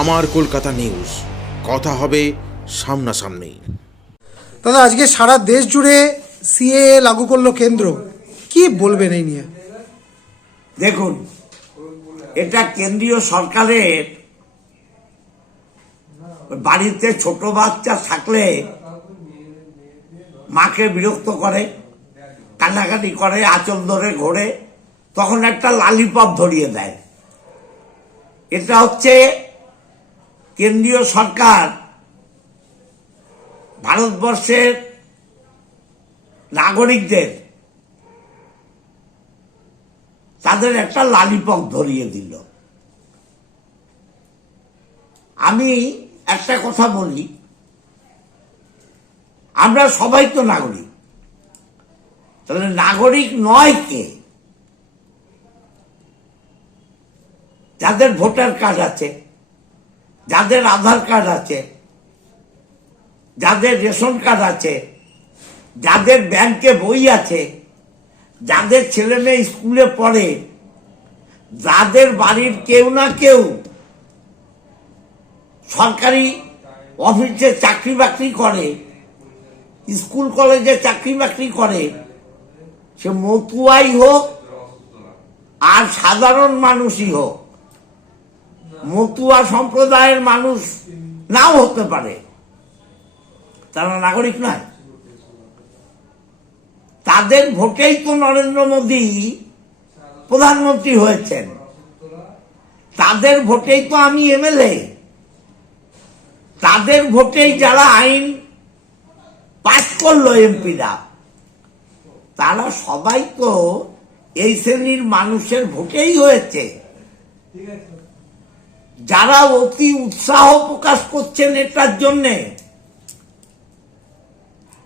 আমার কলকাতা নিউজ কথা হবে সামনাসামনি। দাদা আজকে সারা দেশ জুড়ে সিএ লাগু করল কেন্দ্র। কি বলবেন এই নিয়ে? দেখুন এটা কেন্দ্রীয় সরকারের বাড়িতে ছোট বাচ্চা থাকলে মাকে বিরক্ত করে কান্নাকাটি করে আঁচল ধরে ঘোরে তখন একটা লালিপপ ধরিয়ে দেয়। এটা হচ্ছে কেন্দ্রীয় সরকার ভারতবর্ষের নাগরিকদের তাদের একটা লালিপপ ধরিয়ে দিল। আমি একটা কথা বলি, আমরা সবাই তো নাগরিক। তাহলে নাগরিক নয় কে? যাদের ভোটার কার্ড আছে যাদের আধার কার্ড আছে, যাদের রেশন কার্ড আছে, যাদের ব্যাংকে বই আছে, যাদের ছেলে মেয়ে স্কুলে পড়ে, যাদের বাড়ির কেউ না কেউ সরকারি অফিসে চাকরি বাকরি করে, স্কুল কলেজে চাকরি বাকরি করে, সে মতুয়াই হোক আর সাধারণ মানুষই হোক। মতুয়া সম্প্রদায়ের মানুষ নাও হতে পারে। তারা নাগরিক নয়। তাদের ভোটেই তো নরেন্দ্র মোদী প্রধানমন্ত্রী হয়েছেন। তাদের ভোটেই তো আমি এমএলএ। তাদের ভোটেই যারা আইন পাস করল এমপিরা, তারা সবাই তো এই শ্রেণির মানুষের ভোটেই হয়েছে। যারা অতি উৎসাহ প্রকাশ করছেন এটার জন্যে,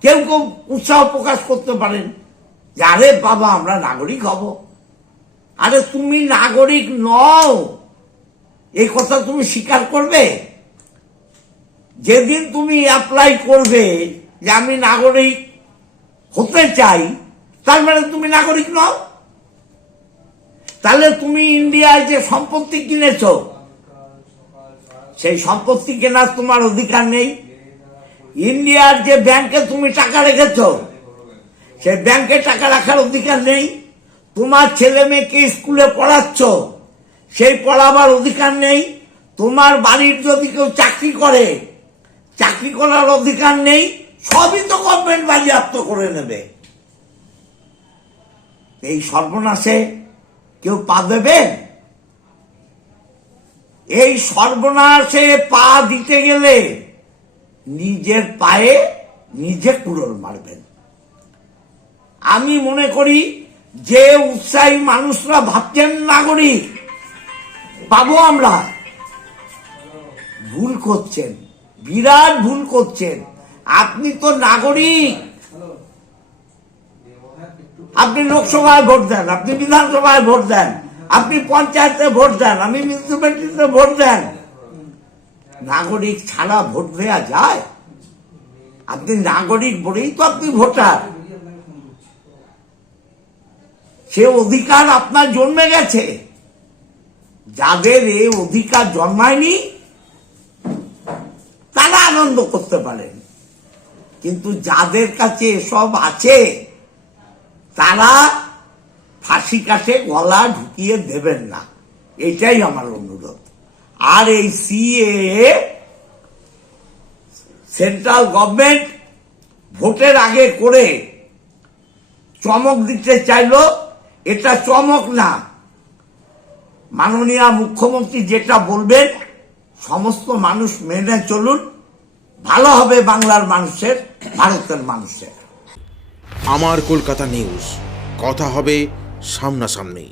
কেউ কেউ উৎসাহ প্রকাশ করতে পারেন যে, আরে বাবা, আমরা নাগরিক হব। আরে, তুমি নাগরিক নও। এই কথা তুমি স্বীকার করবে? যেদিন তুমি অ্যাপ্লাই করবে যে, আমি নাগরিক হতে চাই, তার মানে তুমি নাগরিক নও? তাহলে তুমি ইন্ডিয়ায় যে সম্পত্তি কিনেছ সেই সম্পত্তি কেনার তোমার অধিকার নেই। ইন্ডিয়ার যে ব্যাংকে তুমি টাকা রেখেছ, সেই ব্যাংকে টাকা রাখার অধিকার নেই। তোমার ছেলে মেয়েকে স্কুলে পড়াচ্ছ, সেই পড়াবার অধিকার নেই। তোমার বাড়ির যদি কেউ চাকরি করে, চাকরি করার অধিকার নেই, সবই তো গভর্নমেন্ট বাজেয়াপ্ত করে নেবে। এই সর্বনাশে কেউ পা দেবে এই সর্বনাশে পা দিতে গেলে নিজের পায়ে নিজে কুড়োল মারবেন। আমি মনে করি যে উৎসাহী মানুষরা ভাবছেন, নাগরিক, পাবো আমরা। ভুল করছেন, বিরাট ভুল করছেন। আপনি তো নাগরিক। আপনি লোকসভায় ভোট দেন, আপনি বিধানসভায় ভোট দেন। আপনি পঞ্চায়েতে ভোট দেন, আমি মিউনিসিপ্যালিটিতে ভোট দেন। নাগরিক ছাড়া ভোট দেওয়া যায়? আপনি নাগরিক বলেই তো আপনি ভোটার। সে অধিকার আপনার জন্মে গেছে। যাদের এই অধিকার জন্মায়নি, তারা আনন্দ করতে পারেন। কিন্তু যাদের কাছে এসব আছে, তারা ফাঁসি কাছে গলা ঢুকিয়ে দেবেন না। এটাই আমার অনুরোধ। আর এই সিএ সেন্ট্রাল গভর্নমেন্ট ভোটের আগে করে চমক দিতে চাইলো, এটা চমক না। মাননীয় মুখ্যমন্ত্রী যেটা বলবেন, সমস্ত মানুষ মেনে চলুন, ভালো হবে বাংলার মানুষের, ভারতের মানুষের। আমার কলকাতা নিউজ। কথা হবে সামনাসামনি